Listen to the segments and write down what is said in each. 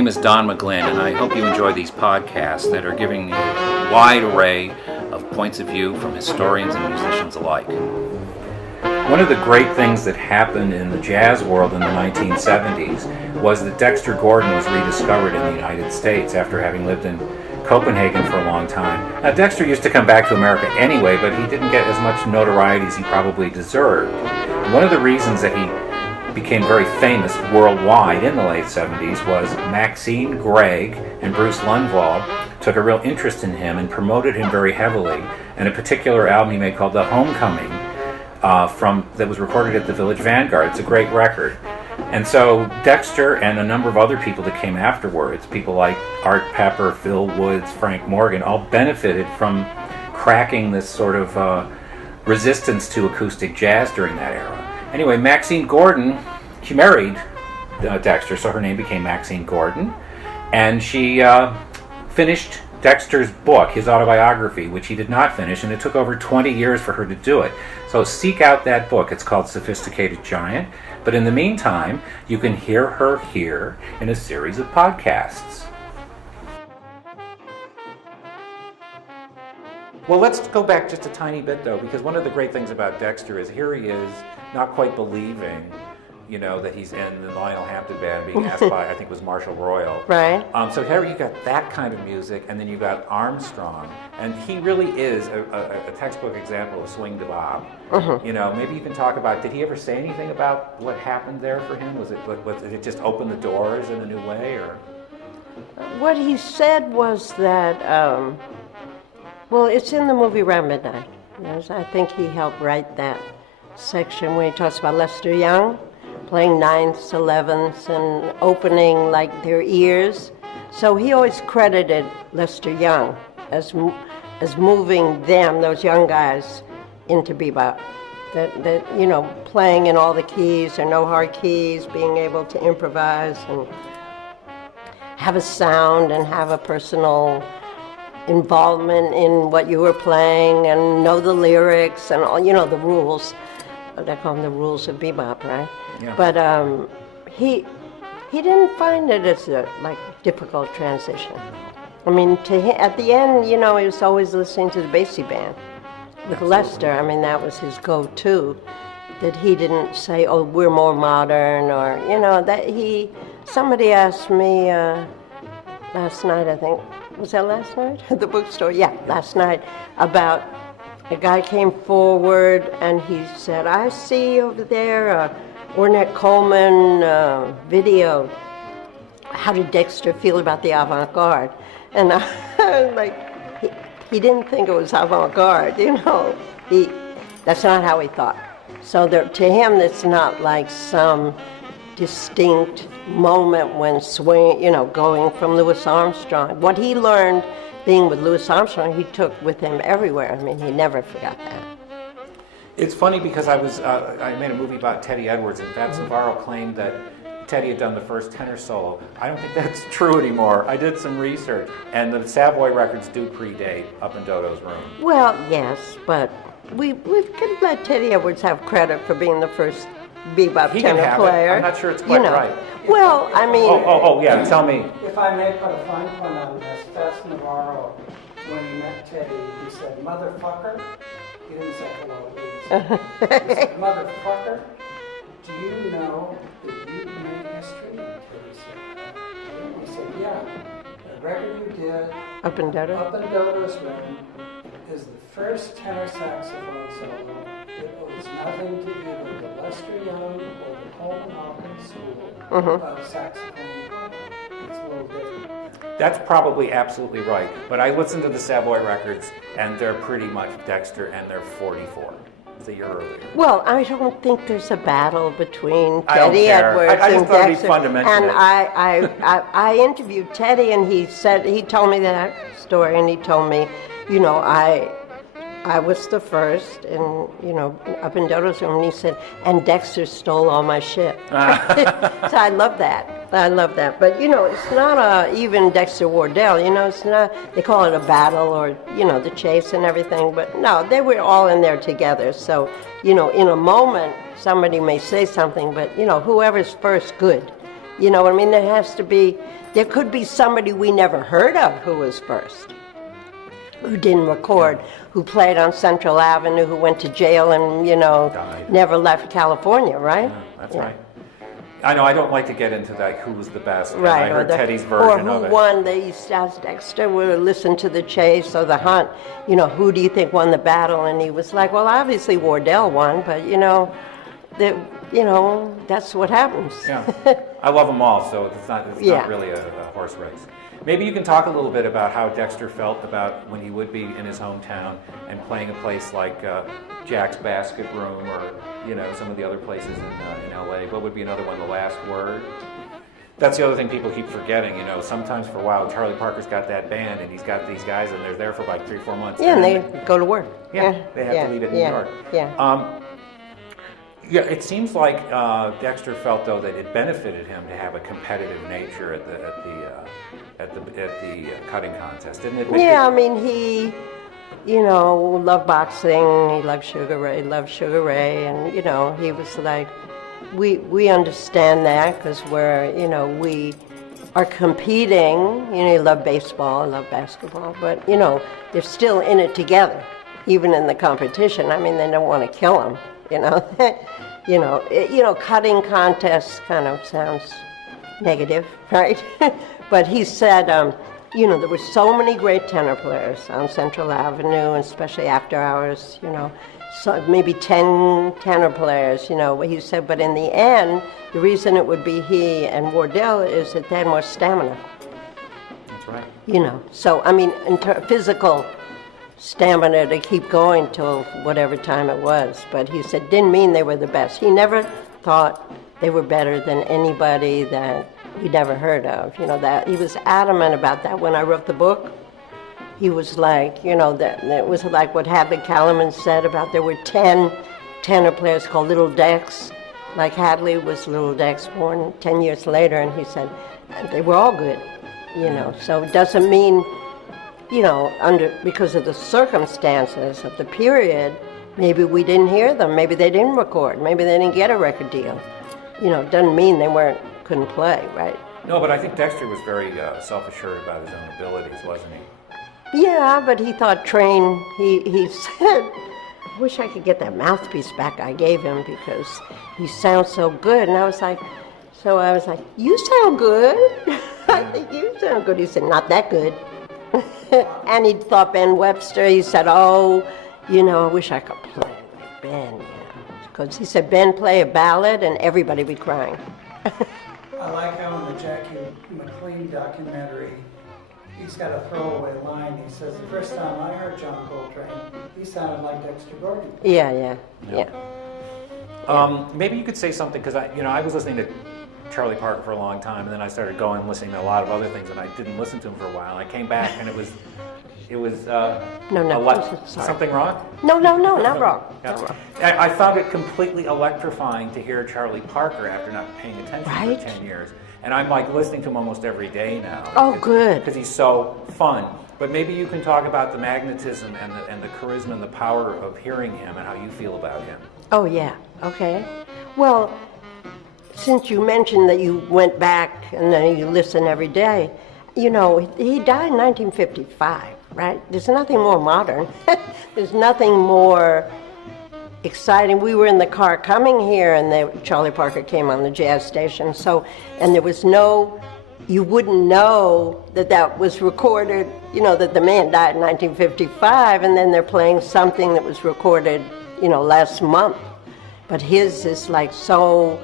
name is Don McGlynn, and I hope you enjoy these podcasts that are giving you a wide array of points of view from historians and musicians alike. One of the great things that happened in the jazz world in the 1970s was that Dexter Gordon was rediscovered in the United States after having lived in Copenhagen for a long time. Now, Dexter used to come back to America anyway, but he didn't get as much notoriety as he probably deserved. One of the reasons that he became very famous worldwide in the late 70s was Maxine, Greg, and Bruce Lundvall took a real interest in him and promoted him very heavily. And a particular album he made called The Homecoming that was recorded at the Village Vanguard. It's a great record. And so Dexter and a number of other people that came afterwards, people like Art Pepper, Phil Woods, Frank Morgan, all benefited from cracking this sort of resistance to acoustic jazz during that era. Anyway, Maxine Gordon, she married Dexter, so her name became Maxine Gordon, and she finished Dexter's book, his autobiography, which he did not finish, and it took over 20 years for her to do it. So seek out that book. It's called Sophisticated Giant, but in the meantime, you can hear her here in a series of podcasts. Well, let's go back just a tiny bit, though, because one of the great things about Dexter is here he is, not quite believing, that he's in the Lionel Hampton band, being asked by, I think it was Marshall Royal. Right. So here you got that kind of music, and then you got Armstrong, and he really is a textbook example of swing to bop. Mm-hmm. Maybe you can talk about, did he ever say anything about what happened there for him? Did it just open the doors in a new way, or? What he said was that, well, it's in the movie Round Midnight. I think he helped write that section where he talks about Lester Young playing ninths, 11ths, and opening like their ears. So he always credited Lester Young as moving them, those young guys, into bebop. That playing in all the keys, or no hard keys, being able to improvise and have a sound and have a personal involvement in what you were playing and know the lyrics and all, the rules. They call them the rules of bebop, right? Yeah. But he didn't find it as a difficult transition. I mean, to him, at the end, he was always listening to the Basie band with Absolutely. Lester. I mean, that was his go-to. That he didn't say, "Oh, we're more modern," or that he. Somebody asked me last night, I think. Was that last night at the bookstore? Yeah, last night, about a guy came forward and he said, "I see over there a Ornette Coleman video. How did Dexter feel about the avant-garde?" And I was like, he didn't think it was avant-garde, that's not how he thought. So to him, it's not like some distinct moment when swing, going from Louis Armstrong. What he learned being with Louis Armstrong, he took with him everywhere. I mean, he never forgot that. It's funny because I made a movie about Teddy Edwards, and Fats Navarro claimed that Teddy had done the first tenor solo. I don't think that's true anymore. I did some research, and the Savoy records do predate Up in Dodo's Room. Well, yes, but we can let Teddy Edwards have credit for being the first bebop tenor player. I'm not sure it's quite right. Well, I mean... Oh, yeah, tell me. If I may put a fine point on this, Fats Navarro, when he met Teddy, he said, "Motherfucker." He didn't say hello, he said, "Motherfucker, do you know that you made history?" And Teddy said, he said, "Yeah, the record you did, Up in Dodo's Room, is the first tenor saxophone solo. It owes nothing to either the Lester Young or the Coleman Hawkins school of saxophone. It's a little different." That's probably absolutely right. But I listened to the Savoy records, and they're pretty much Dexter, and they're 44. It's a year earlier. Well, I don't think there's a battle between Teddy Edwards I just and thought Dexter. it'd be fun to mention and it. I interviewed Teddy, and he told me that story, and he told me, I was the first, and Up in Dodo's Room, and he said, "And Dexter stole all my shit." So I love that. But it's not even Dexter Wardell. It's not. They call it a battle, or the chase and everything. But no, they were all in there together. So in a moment, somebody may say something, but whoever's first, good. You know what I mean? There could be somebody we never heard of who was first, who didn't record, who played on Central Avenue, who went to jail and, Died. never left California, right? Yeah, that's right. I know, I don't like to get into that, who was the best. And Right. I heard Teddy's or version who of it. won. They used to ask Dexter, would listen to the chase or the hunt, who do you think won the battle? And he was like, well, obviously Wardell won, but, that's what happens. Yeah, I love them all, so it's not really a horse race. Maybe you can talk a little bit about how Dexter felt about when he would be in his hometown and playing a place like Jack's Basket Room or some of the other places in LA. What would be another one? The Last Word. That's the other thing people keep forgetting. Sometimes for a while Charlie Parker's got that band and he's got these guys and they're there for like 3-4 months. Yeah, and they go to work. Yeah, they have to leave it in New York. Yeah. Yeah, it seems like Dexter felt though that it benefited him to have a competitive nature at the cutting contest, didn't it? Yeah, I mean he, loved boxing. He loved Sugar Ray. And he was like, we understand that because we are competing. You love baseball, love basketball, but they're still in it together, even in the competition. I mean, they don't want to kill him. Cutting contests kind of sounds negative, right? But he said, there were so many great tenor players on Central Avenue, especially after hours, so maybe 10 tenor players, he said, but in the end, the reason it would be he and Wardell is that they had more stamina. That's right. So, I mean, physical stamina to keep going till whatever time it was. But he said, didn't mean they were the best. He never thought they were better than anybody that we never heard of. That he was adamant about that. When I wrote the book, he was like, that it was like what Hadley Callman said about there were 10 tenor players called Little Dex. Like Hadley was Little Dex, born 10 years later, and he said they were all good. So it doesn't mean because of the circumstances of the period, maybe we didn't hear them, maybe they didn't record, maybe they didn't get a record deal. It doesn't mean they couldn't play, right? No, but I think Dexter was very self-assured about his own abilities, wasn't he? Yeah, but he thought he said, I wish I could get that mouthpiece back I gave him because he sounds so good. And I was like, you sound good. I think you sound good. He said, not that good. And he thought Ben Webster, he said, I wish I could play like Ben, Because he said, Ben, play a ballad and everybody be crying. I like how in the Jackie McGlynn documentary, he's got a throwaway line. He says, the first time I heard John Coltrane, he sounded like Dexter Gordon. Yeah. Maybe you could say something, because I was listening to Charlie Parker for a long time, and then I started going and listening to a lot of other things, and I didn't listen to him for a while. I came back, and it was something wrong? No, not wrong. Yeah. Not wrong. I found it completely electrifying to hear Charlie Parker after not paying attention Right? for 10 years. And I'm like listening to him almost every day now. Oh, good. Because he's so fun. But maybe you can talk about the magnetism and the charisma and the power of hearing him and how you feel about him. Oh, yeah. Okay. Well, since you mentioned that you went back and then you listen every day, he died in 1955, right? There's nothing more modern. There's nothing more exciting. We were in the car coming here, and Charlie Parker came on the jazz station. And there was you wouldn't know that was recorded, that the man died in 1955, and then they're playing something that was recorded, last month. But his is like so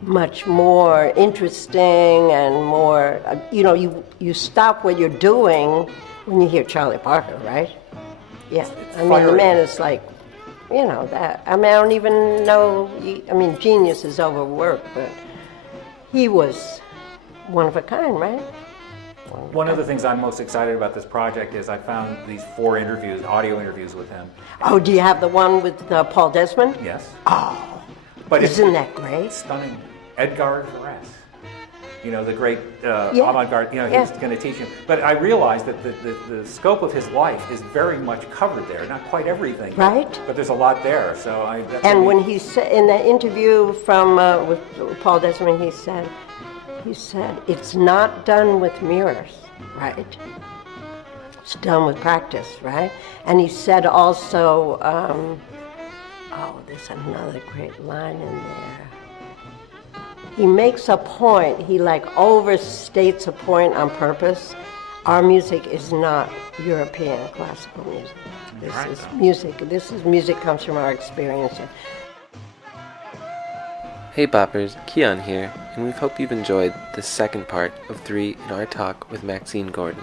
much more interesting and more, you stop what you're doing when you hear Charlie Parker, right? Yeah. It's I mean, fiery. the man is like, that. I mean, I don't even know, genius is overworked, but he was one of a kind, right? One of the things I'm most excited about this project is I found these 4 audio interviews with him. Oh, do you have the one with Paul Desmond? Yes. Oh, But isn't that great? Stunning. Edgar Varese. The great avant-garde, he's going to teach him. But I realized that the scope of his life is very much covered there. Not quite everything. Right. But there's a lot there. So when he said, in the interview with Paul Desmond, he said, he said, it's not done with mirrors, right? It's done with practice, right? And he said also, there's another great line in there. He makes a point, he like overstates a point on purpose. Our music is not European classical music. This is music comes from our experience. Hey Boppers, Kian here, and we hope you've enjoyed the second part of 3 in our talk with Maxine Gordon.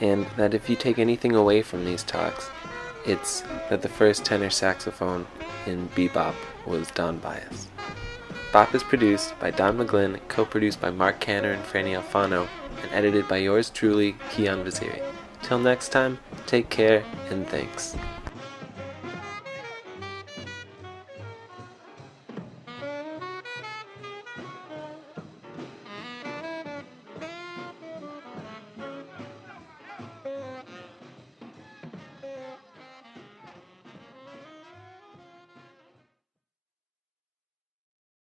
And that if you take anything away from these talks, it's that the first tenor saxophone in bebop was Don Bias. Bop is produced by Don McGlynn, co-produced by Mark Cantor and Franny Alfano, and edited by yours truly, Kian Vaziri. Till next time, take care and thanks.